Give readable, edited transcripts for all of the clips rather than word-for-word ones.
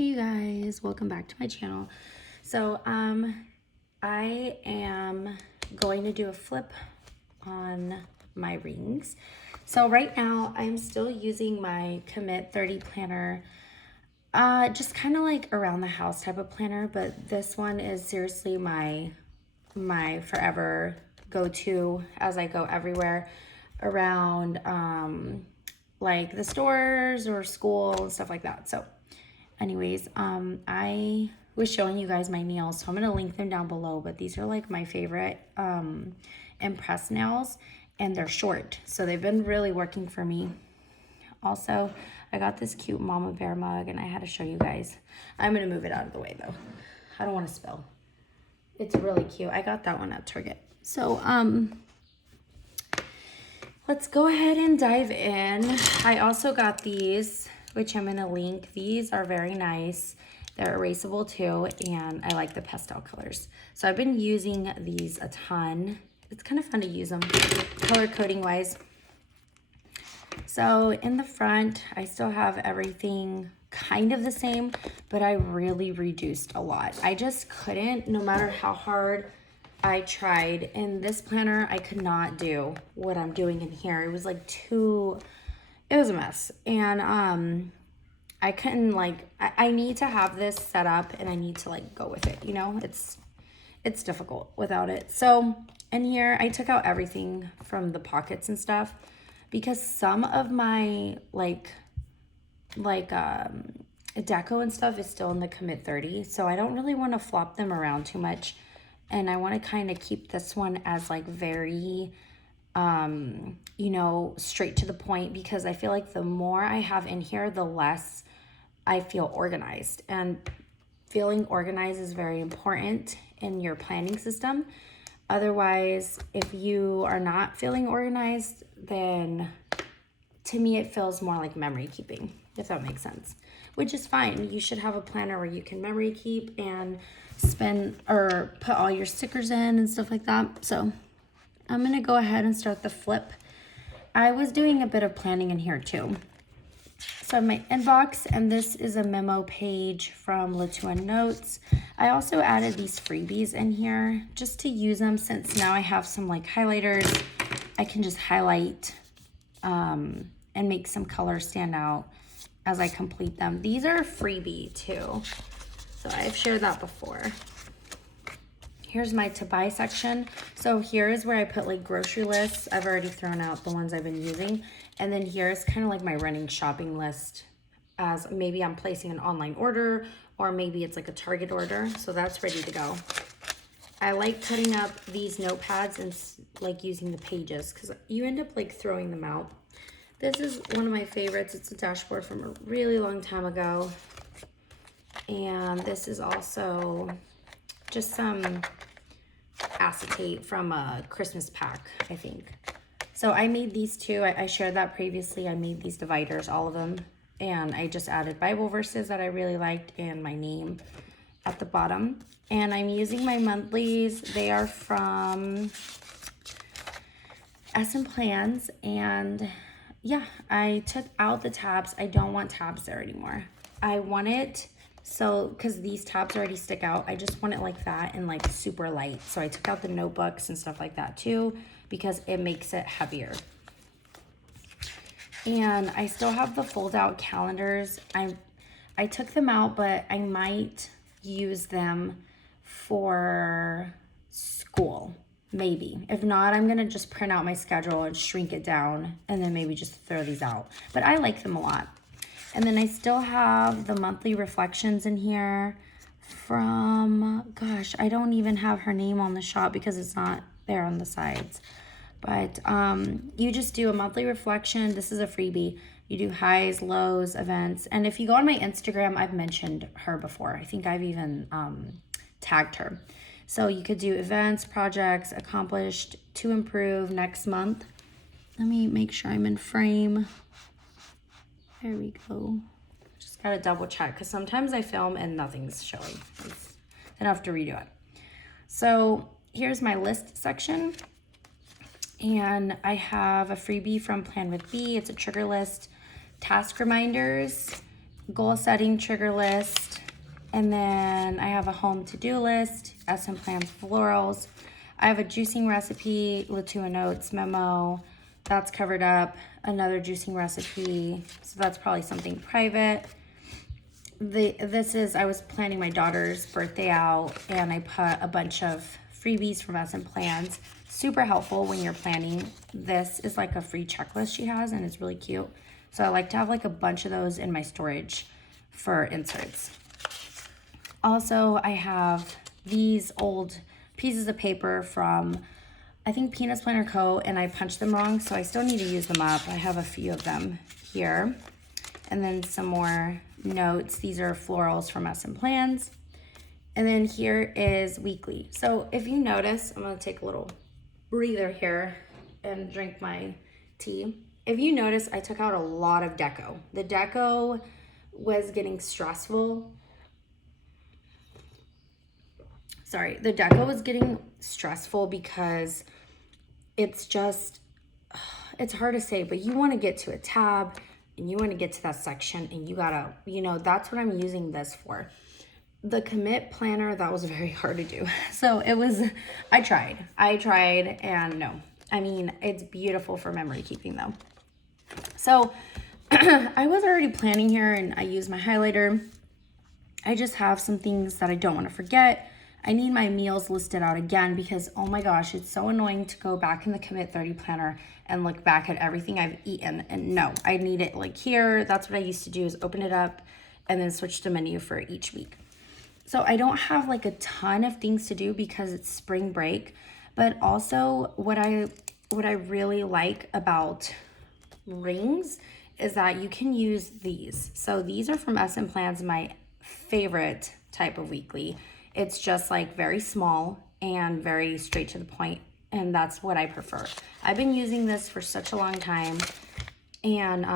Hey you guys, welcome back to my channel. So I am going to do a flip on my rings. So right now I'm still using my Commit 30 planner, just kind of like around the house type of planner, but this one is seriously my forever go-to as I go everywhere around like the stores or school and stuff like that. So anyways, I was showing you guys my nails, so I'm going to link them down below, but these are like my favorite Impress nails, and they're short, so they've been really working for me. Also, I got this cute mama bear mug, and I had to show you guys. I'm going to move it out of the way, though. I don't want to spill. It's really cute. I got that one at Target. So, let's go ahead and dive in. I also got these, which I'm gonna link. These are very nice. They're erasable too, and I like the pastel colors. So I've been using these a ton. It's kind of fun to use them, color coding wise. So in the front, I still have everything kind of the same, but I really reduced a lot. I just couldn't, no matter how hard I tried. In this planner, I could not do what I'm doing in here. It was like it was a mess. And I couldn't I need to have this set up and I need to like go with it, you know? It's difficult without it. So in here, I took out everything from the pockets and stuff because some of my deco and stuff is still in the Commit 30. So I don't really want to flop them around too much. And I want to kind of keep this one as like very, you know, straight to the point, because I feel like the more I have in here, the less I feel organized. And feeling organized is very important in your planning system. Otherwise, if you are not feeling organized, then to me, it feels more like memory keeping, if that makes sense, which is fine. You should have a planner where you can memory keep and spend or put all your stickers in and stuff like that. So I'm gonna go ahead and start the flip. I was doing a bit of planning in here too. So I have my inbox, and this is a memo page from Latua Notes. I also added these freebies in here just to use them, since now I have some like highlighters. I can just highlight and make some colors stand out as I complete them. These are freebie too, so I've shared that before. Here's my to buy section. So here is where I put like grocery lists. I've already thrown out the ones I've been using. And then here's kind of like my running shopping list, as maybe I'm placing an online order, or maybe it's like a Target order. So that's ready to go. I like cutting up these notepads and like using the pages, because you end up like throwing them out. This is one of my favorites. It's a dashboard from a really long time ago. And this is also just some acetate from a Christmas pack, I think. So I made these two. I shared that previously. I made these dividers, all of them. And I just added Bible verses that I really liked and my name at the bottom. And I'm using my monthlies. They are from Plans. And yeah, I took out the tabs. I don't want tabs there anymore. I want it so, because these tabs already stick out, I just want it like that and like super light. So I took out the notebooks and stuff like that too, because it makes it heavier. And I still have the fold out calendars. I took them out, but I might use them for school, maybe. If not, I'm gonna just print out my schedule and shrink it down and then maybe just throw these out. But I like them a lot. And then I still have the monthly reflections in here from, gosh, I don't even have her name on the shop because it's not there on the sides. But you just do a monthly reflection. This is a freebie. You do highs, lows, events. And if you go on my Instagram, I've mentioned her before. I think I've even tagged her. So you could do events, projects, accomplished, to improve, next month. Let me make sure I'm in frame. There we go. Just gotta double check, because sometimes I film and nothing's showing. Then I have to redo it. So here's my list section. And I have a freebie from Plan with B. It's a trigger list, task reminders, goal setting trigger list. And then I have a home to-do list, SM Plans florals. I have a juicing recipe, Latua Notes memo. That's covered up. Another juicing recipe. So that's probably something private. I was planning my daughter's birthday out, and I put a bunch of freebies from SM Plans. Super helpful when you're planning. This is like a free checklist she has, and it's really cute. So I like to have like a bunch of those in my storage for inserts. Also, I have these old pieces of paper from, I think, Peanuts Planner Co., and I punched them wrong, so I still need to use them up. I have a few of them here. And then some more notes. These are florals from SM Plans. And then here is weekly. So if you notice, I'm going to take a little breather here and drink my tea. If you notice, I took out a lot of deco. The deco was getting stressful. Sorry, the deco was getting stressful because it's just, it's hard to say, but you want to get to a tab and you want to get to that section, and you gotta, that's what I'm using this for. The commit planner, that was very hard to do. So I tried, and no. I mean, it's beautiful for memory keeping though. So I was already planning here, and I used my highlighter. I just have some things that I don't want to forget. I need my meals listed out again because, oh my gosh, it's so annoying to go back in the Commit 30 planner and look back at everything I've eaten. And no, I need it like here. That's what I used to do, is open it up and then switch to menu for each week. So I don't have like a ton of things to do because it's spring break. But also what I really like about rings is that you can use these. So these are from SM Plans, my favorite type of weekly. It's just like very small and very straight to the point, and that's what I prefer. I've been using this for such a long time, and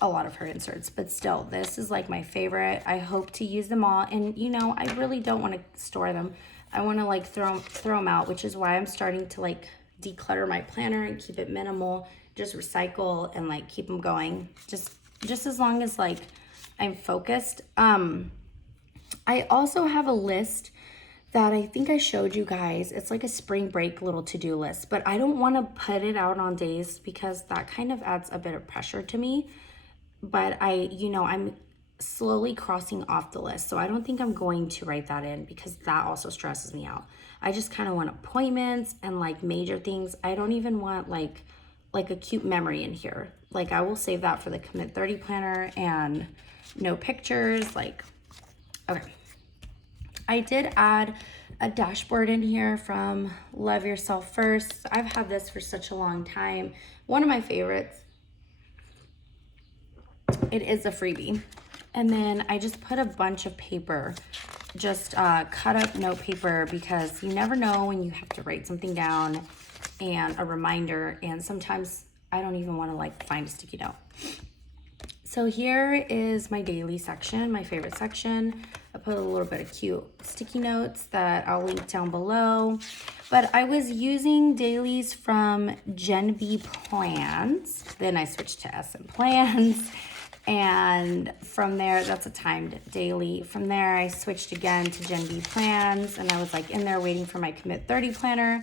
a lot of her inserts, but still, this is like my favorite. I hope to use them all, and I really don't want to store them. I want to like throw them out, which is why I'm starting to like declutter my planner and keep it minimal, just recycle and like keep them going, just as long as like I'm focused. I also have a list that I think I showed you guys. It's like a spring break little to-do list, but I don't want to put it out on days because that kind of adds a bit of pressure to me. But I'm slowly crossing off the list, so I don't think I'm going to write that in because that also stresses me out. I just kind of want appointments and like major things. I don't even want like a cute memory in here. Like I will save that for the Commit 30 planner, and no pictures, like. Okay, I did add a dashboard in here from Love Yourself First. I've had this for such a long time. One of my favorites. It is a freebie. And then I just put a bunch of paper, just cut up note paper, because you never know when you have to write something down, and a reminder, and sometimes I don't even want to like find a sticky note. So here is my daily section, my favorite section. I put a little bit of cute sticky notes that I'll link down below. But I was using dailies from Gen B Plans. Then I switched to SM Plans. And from there, that's a timed daily. From there, I switched again to Gen B Plans. And I was like in there waiting for my Commit 30 planner.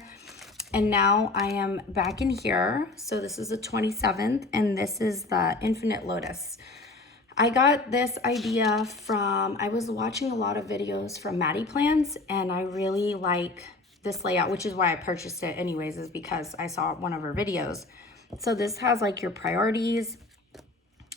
And now I am back in here. So this is the 27th, and this is the Infinite Lotus. I got this idea from, I was watching a lot of videos from Maddie Plans, and I really like this layout, which is why I purchased it anyways, is because I saw one of her videos. So this has like your priorities,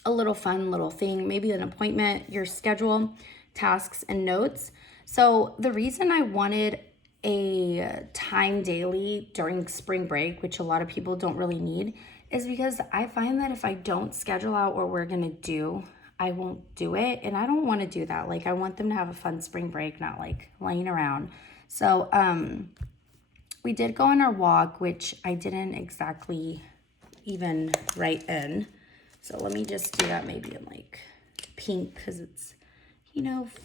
a little fun little thing, maybe an appointment, your schedule, tasks, and notes. So the reason I wanted a time daily during spring break, which a lot of people don't really need, is because I find that if I don't schedule out what we're gonna do, I won't do it, and I don't want to do that. Like I want them to have a fun spring break, not like laying around. So we did go on our walk, which I didn't exactly even write in. So let me just do that maybe in like pink, because it's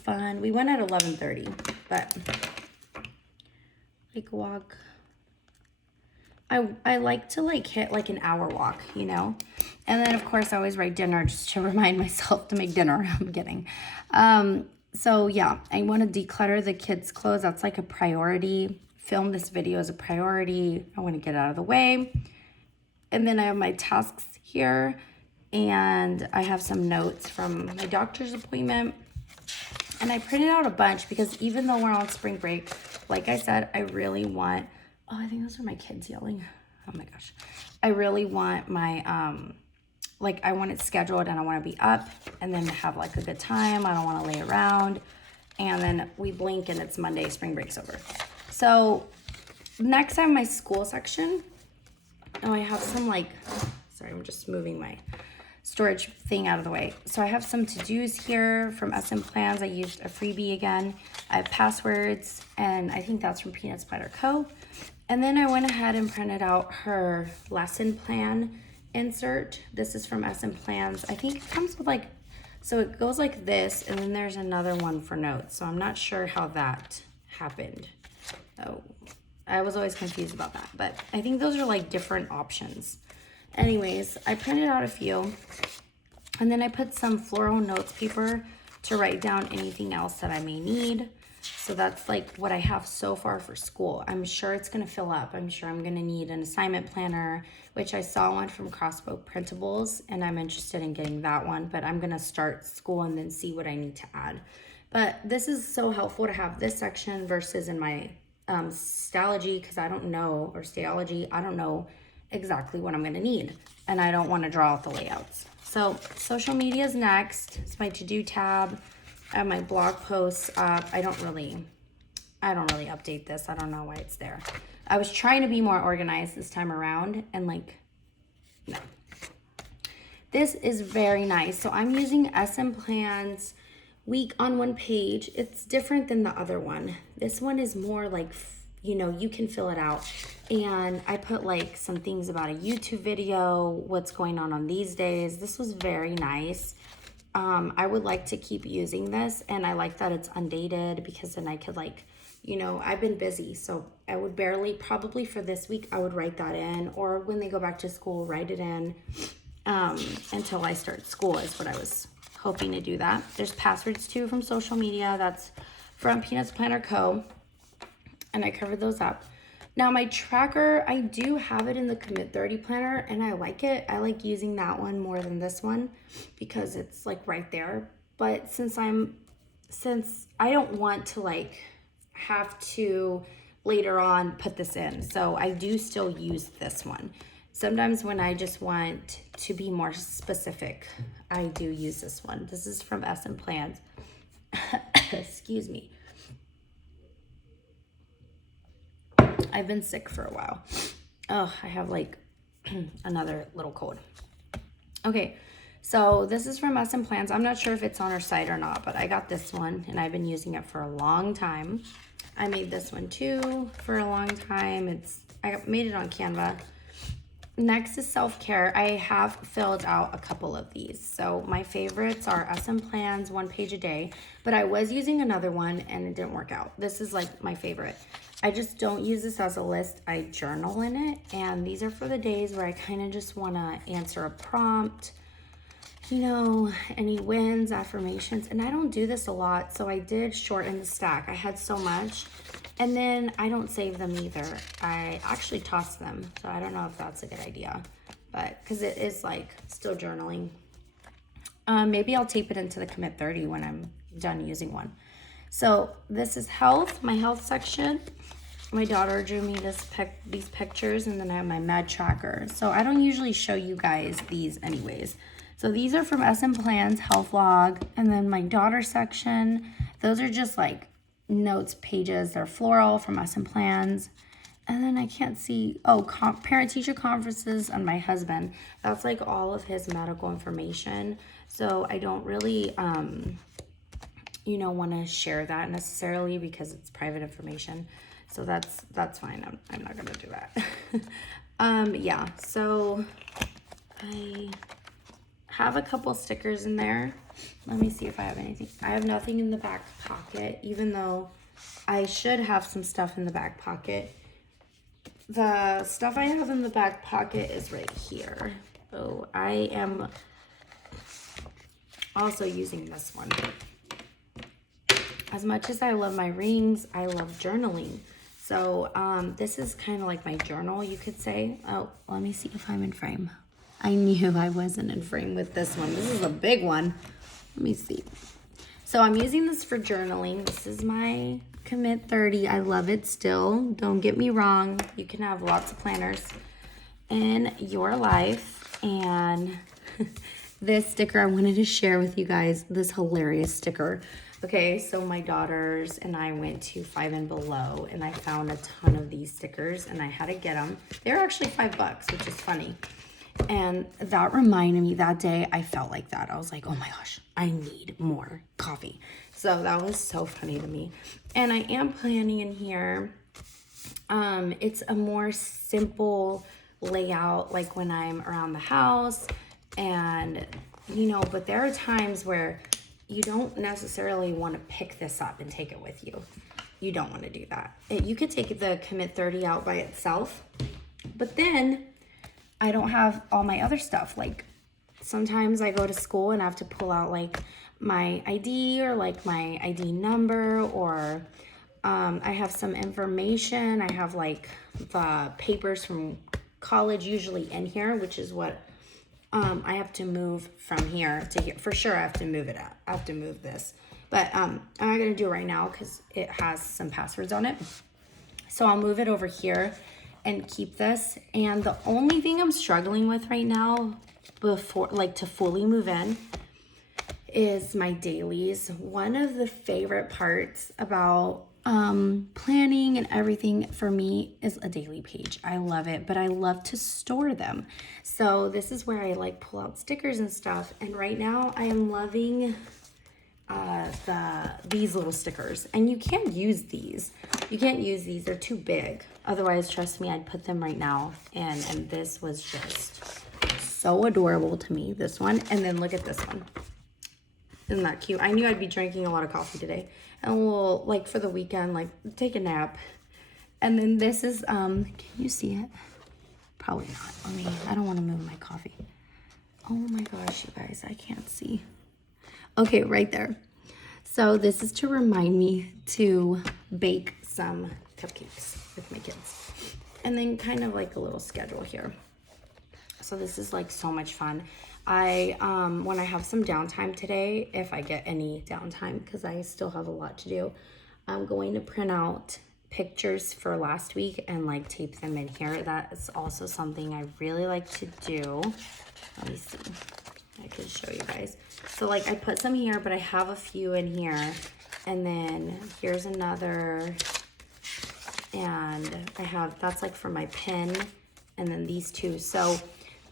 fun. We went at 11:30, but like walk. I like to like hit like an hour walk, And then, of course, I always write dinner just to remind myself to make dinner. I'm kidding. So, yeah, I want to declutter the kids' clothes. That's like a priority. Film this video as a priority. I want to get out of the way. And then I have my tasks here. And I have some notes from my doctor's appointment. And I printed out a bunch because even though we're on spring break, like I said, I really want... Oh, I think those are my kids yelling. Oh my gosh. I really want my... like I want it scheduled and I want to be up and then have like a good time. I don't want to lay around. And then we blink and it's Monday, spring break's over. So next I have my school section. Oh, I have some like, sorry, I'm just moving my storage thing out of the way. So I have some to-dos here from SM Plans. I used a freebie again. I have passwords and I think that's from Peanuts Platter Co. And then I went ahead and printed out her lesson plan insert. This is from SM Plans. I think it comes with like, so it goes like this, and then there's another one for notes. So I'm not sure how that happened. Oh, I was always confused about that, but I think those are like different options. Anyways, I printed out a few, and then I put some floral notes paper to write down anything else that I may need. So that's like what I have so far for school. I'm sure it's going to fill up. I'm sure I'm going to need an assignment planner, which I saw one from Crossbow Printables, and I'm interested in getting that one, but I'm going to start school and then see what I need to add. But this is so helpful to have this section versus in my Stalogy, because I don't know, or Stalogy, I don't know exactly what I'm going to need, and I don't want to draw out the layouts. So social media is next. It's my to-do tab. I have my blog posts up. I don't really update this. I don't know why it's there. I was trying to be more organized this time around, and like, no. This is very nice. So I'm using SM Plans week on one page. It's different than the other one. This one is more like, you know, you can fill it out. And I put like some things about a YouTube video, what's going on these days. This was very nice. I would like to keep using this, and I like that it's undated because then I could like, you know, I've been busy, so I would barely, probably for this week, I would write that in, or when they go back to school, write it in until I start school is what I was hoping to do that. There's passwords too from social media. That's from Peanuts Planner Co. And I covered those up. Now my tracker, I do have it in the Commit 30 planner, and I like it. I like using that one more than this one because it's like right there. But since I don't want to like have to later on put this in, so I do still use this one. Sometimes when I just want to be more specific, I do use this one. This is from SM Plans. Excuse me. I've been sick for a while. Oh, I have like another little cold. Okay, so this is from SM Plans. I'm not sure if it's on our site or not, but I got this one and I've been using it for a long time. I made this one too for a long time. I made it on Canva. Next is self-care. I have filled out a couple of these. So my favorites are SM Plans, 1 page a day, but I was using another one and it didn't work out. This is like my favorite. I just don't use this as a list. I journal in it, and these are for the days where I kind of just want to answer a prompt, you know, any wins, affirmations, and I don't do this a lot, so I did shorten the stack. I had so much, and then I don't save them either. I actually toss them, so I don't know if that's a good idea, but because it is like still journaling. Maybe I'll tape it into the Commit 30 when I'm done using one. So this is health, my health section. My daughter drew me these pictures, and then I have my med tracker. So I don't usually show you guys these anyways. So these are from SM Plans, health log, and then my daughter section. Those are just like notes pages. They're floral from SM Plans. And then I can't see, oh, parent-teacher conferences and my husband. That's like all of his medical information. So I don't really, you know, want to share that necessarily because it's private information. So that's fine. I'm not gonna do that. Yeah, so I have a couple stickers in there. Let me see if I have anything. I have nothing in the back pocket, even though I should have some stuff in the back pocket. The stuff I have in the back pocket is right here. Oh, I am also using this one. As much as I love my rings, I love journaling. So this is kind of like my journal, you could say. Oh, let me see if I'm in frame. I knew I wasn't in frame with this one. This is a big one. Let me see. So I'm using this for journaling. This is my Commit 30. I love it still. Don't get me wrong. You can have lots of planners in your life. And this sticker I wanted to share with you guys, this hilarious sticker. Okay, so my daughters and I went to 5 and Below and I found a ton of these stickers and I had to get them. They're actually $5, which is funny. And that reminded me, that day I felt like that. I was like, oh my gosh, I need more coffee. So that was so funny to me. And I am planning in here, it's a more simple layout, like when I'm around the house and, you know, but there are times where you don't necessarily want to pick this up and take it with you. You don't want to do that. You could take the Commit 30 out by itself, but then I don't have all my other stuff. Like sometimes I go to school and I have to pull out like my ID or like my ID number, or I have some information. I have like the papers from college usually in here, which is what I have to move from here to here. For sure I have to move it out. I have to move this. But I'm not going to do it right now because it has some passwords on it. So I'll move it over here and keep this. And the only thing I'm struggling with right now before, like to fully move in, is my dailies. One of the favorite parts about planning and everything for me is a daily page. I love it, but I love to store them. So this is where I like pull out stickers and stuff. And right now I am loving these little stickers, and you can't use these. You can't use these, they're too big. Otherwise, trust me, I'd put them right now. And this was just so adorable to me, this one. And then look at this one. Isn't that cute? I knew I'd be drinking a lot of coffee today, and we'll, like, for the weekend, like, take a nap. And then this is, can you see it? Probably not. I don't want to move my coffee. Oh my gosh, you guys, I can't see. Okay, right there. So this is to remind me to bake some cupcakes with my kids. And then kind of like a little schedule here. So this is like so much fun. When I have some downtime today, if I get any downtime, because I still have a lot to do, I'm going to print out pictures for last week and like tape them in here. That is also something I really like to do. Let me see. I can show you guys. So like I put some here, but I have a few in here. And then here's another. And I have, that's like for my pen. And then these two. So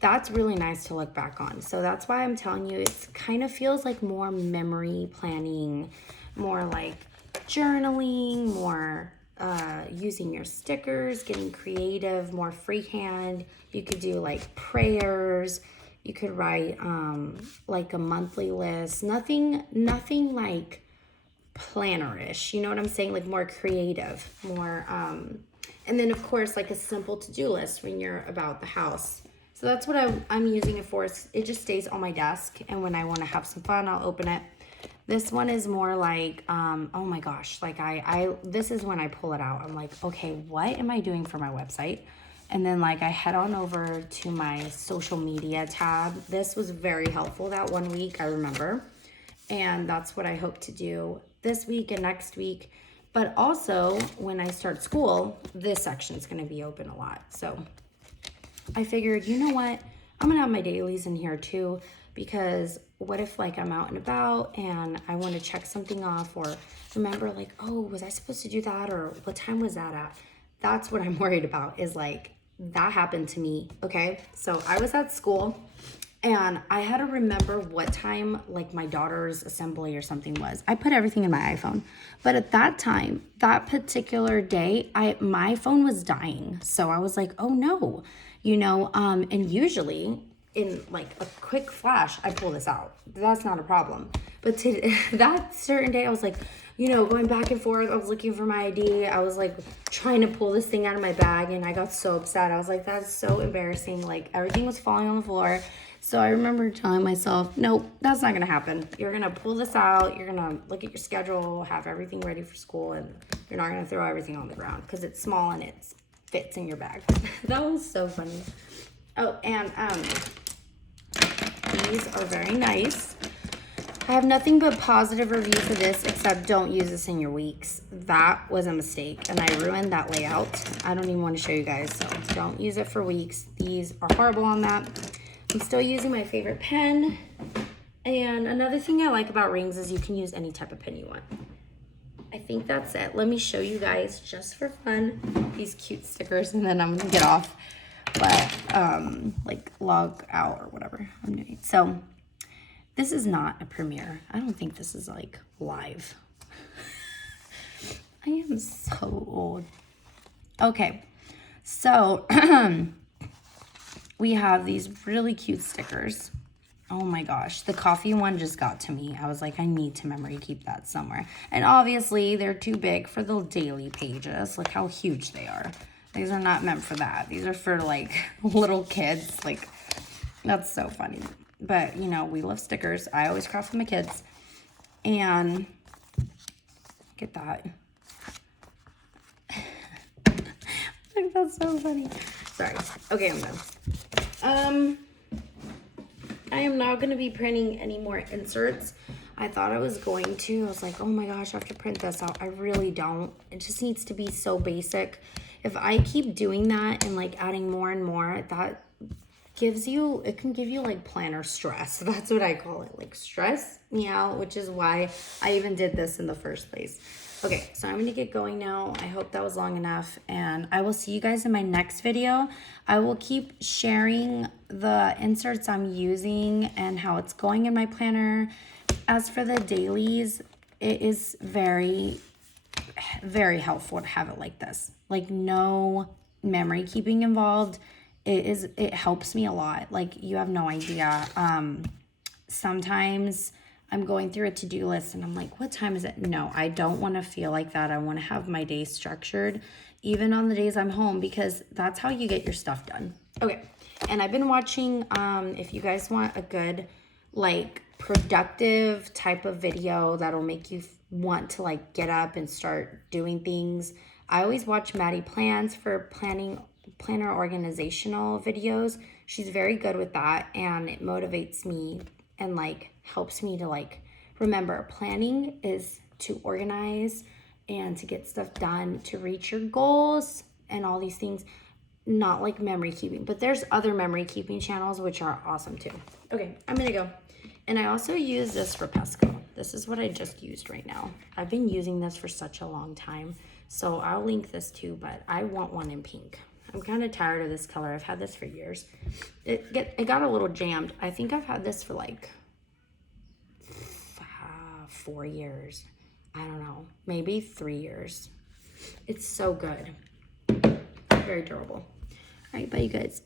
that's really nice to look back on. So that's why I'm telling you, it kind of feels like more memory planning, more like journaling, more using your stickers, getting creative, more freehand. You could do like prayers. You could write like a monthly list. Nothing like planner-ish. You know what I'm saying? Like more creative, more. And then of course like a simple to-do list when you're about the house. So that's what I'm using it for. It just stays on my desk, and when I want to have some fun, I'll open it. This one is more like, oh my gosh, like this is when I pull it out. I'm like, okay, what am I doing for my website? And then like I head on over to my social media tab. This was very helpful that one week, I remember. And that's what I hope to do this week and next week. But also when I start school, this section is going to be open a lot. So I figured, you know what? I'm going to have my dailies in here too, because what if like I'm out and about and I want to check something off, or remember like, oh, was I supposed to do that? Or what time was that at? That's what I'm worried about, is like, that happened to me. Okay. So I was at school and I had to remember what time like my daughter's assembly or something was. I put everything in my iPhone, but at that time, that particular day, my phone was dying. So I was like, oh no, you know, and usually in like a quick flash, I pull this out. That's not a problem. But that certain day, I was like, you know, going back and forth. I was looking for my ID. I was like trying to pull this thing out of my bag, and I got so upset. I was like, that's so embarrassing. Like, everything was falling on the floor. So I remember telling myself, nope, that's not gonna happen. You're gonna pull this out. You're gonna look at your schedule, have everything ready for school, and you're not gonna throw everything on the ground because it's small and it fits in your bag. That was so funny. Oh, and these are very nice. I have nothing but positive reviews for this, except don't use this in your weeks. That was a mistake, and I ruined that layout. I don't even want to show you guys, so don't use it for weeks. These are horrible on that. I'm still using my favorite pen. And another thing I like about rings is you can use any type of pen you want. I think that's it. Let me show you guys, just for fun, these cute stickers, and then I'm gonna get off, but like log out or whatever I'm doing. So this is not a premiere. I don't think this is like live. I am so old. Okay, so we have these really cute stickers. Oh my gosh, the coffee one just got to me. I was like, I need to memory keep that somewhere. And obviously they're too big for the daily pages. Look how huge they are. These are not meant for that. These are for like little kids. Like, that's so funny. But you know, we love stickers. I always craft for my kids. And look at that. Like, that's so funny. Sorry. Okay, I'm done. I am not going to be printing any more inserts. I thought I was going to. I was like, oh my gosh, I have to print this out. I really don't. It just needs to be so basic. If I keep doing that and like adding more and more, that gives you, it can give you like planner stress. That's what I call it, like stress me out, which is why I even did this in the first place. Okay, so I'm gonna get going now. I hope that was long enough, and I will see you guys in my next video. I will keep sharing the inserts I'm using and how it's going in my planner. As for the dailies, it is very, very helpful to have it like this. Like, no memory keeping involved. It helps me a lot. Like, you have no idea. Sometimes I'm going through a to-do list and I'm like, what time is it? No, I don't want to feel like that. I want to have my day structured, even on the days I'm home, because that's how you get your stuff done. Okay, and I've been watching, if you guys want a good, like, productive type of video that'll make you want to, like, get up and start doing things, I always watch Maddie Plans for planner organizational videos. She's very good with that, and it motivates me and like helps me to like remember planning is to organize and to get stuff done to reach your goals and all these things, not like memory keeping. But there's other memory keeping channels which are awesome too. Okay, I'm gonna go. And I also use this for Pesco. This is what I just used right now. I've been using this for such a long time, so I'll link this too, but I want one in pink. I'm kind of tired of this color. I've had this for years. It got a little jammed. I think I've had this for like 4 years. I don't know. Maybe 3 years. It's so good. Very durable. All right, bye you guys.